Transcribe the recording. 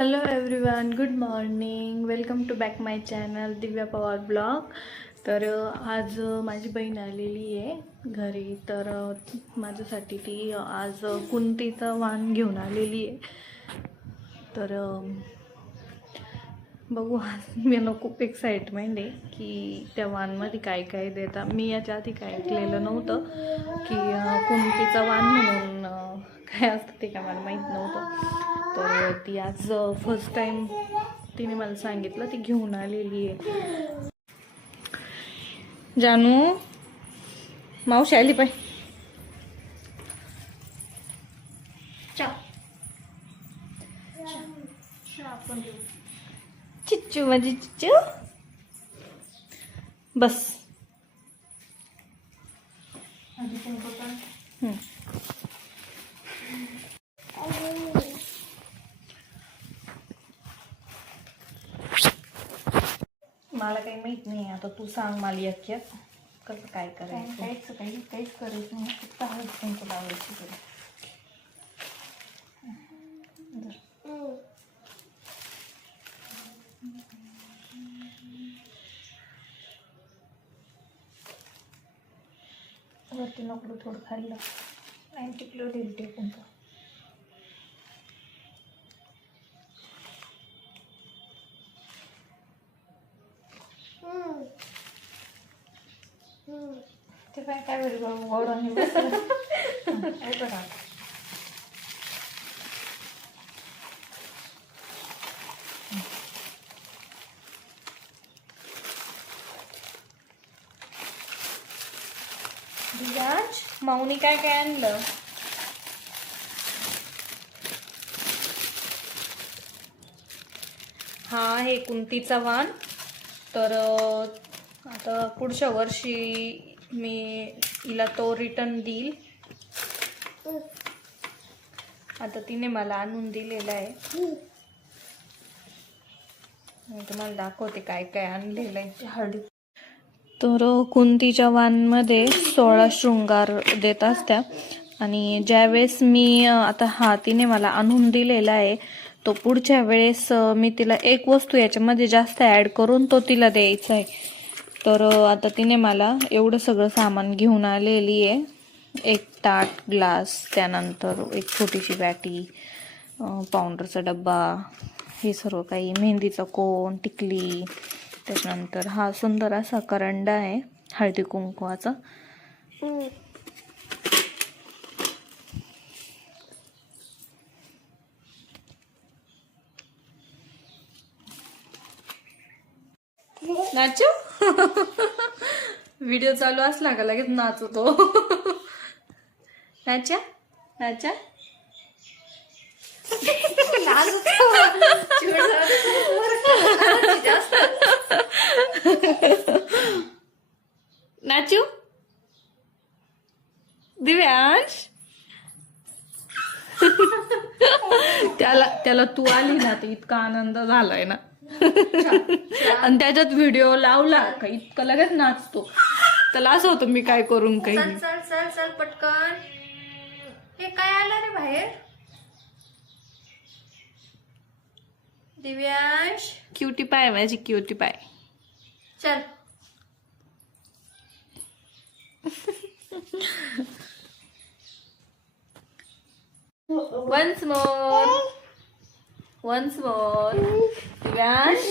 Hello everyone, good morning. Welcome to back my channel Divya Pawar blog. तर आज माझी बहीण आलेली आहे घरी. तर माझ्यासाठी ती आज कुंतीचं वाण घेऊन आलेली आहे. तर बघू, आज मला खूप एक्साइटमेंट आहे की त्या वाणमध्ये काय काय देतात. मी याच्या आधी काय ऐकलेलं नव्हतं की कुंतीचं वाण म्हणून काय असतं ते काय मला माहीत नव्हतं. तर ती आज फर्स्ट टाइम तिने मला सांगितलं, ती घेऊन आलेली आहे. जानू, मावशी आली पाय. चिच्चू माझी चिच्चू, बस. मला काही माहित नाही, आता तू सांग मला एक कसं काय करायचं. काहीच करायचं नाही, फक्त हळद कुंकू लावायची तुला. वरती नको, थोडं खाल्लं आणि टिकलं देईल ते कुंकू. ते काय बरं गोडवानी बसलं. काय बरं दिव्यांश, माऊनी काय काय आणलं? हा आहे कुंतीचा वाण. तर आता पुढच्या वर्षी मी हिला तो रिटर्न देईल. आता तिने मला आणून दिलेला आहे. मी तुम्हाला दाखवते काय काय आणलेलं आहे. हळदी. तर कुंतीच्या वाणमध्ये 16 शृंगार देत असत्या. आणि ज्यावेळेस मी आता तिने मला आणून दिलेला आहे, तो पुढच्या वेळेस मी तिला एक वस्तू याच्यामध्ये जास्त ॲड करून तो तिला द्यायचा आहे. तर आता तिने मला एवढं सगळं सामान घेऊन आलेली आहे. एक ताट, ग्लास, त्यानंतर एक छोटीशी बॅटी, पावडरचा डब्बा, हे सर्व काही, मेहंदीचा कोन, टिकली, त्याच्यानंतर हा सुंदर असा करंडा आहे हळदी कुंकवाचा. नाचू. व्हिडिओ चालू असला का लगेच नाचतो. नाचा नाचा. नाचू दिव्यांश. त्याला तू आली ना तर इतका आनंद झालाय ना. आणि त्याच्यात व्हिडिओ लावला का इतकं लगेच नाचतो. त्याला असं होतं मी काय करून काही. चल चल चल पटकन. हे काय आलं रे बाहेर? दिव्यांश, क्युटी पाय माझी, क्युटी पाय. चल. Once more, once more. Divyansh,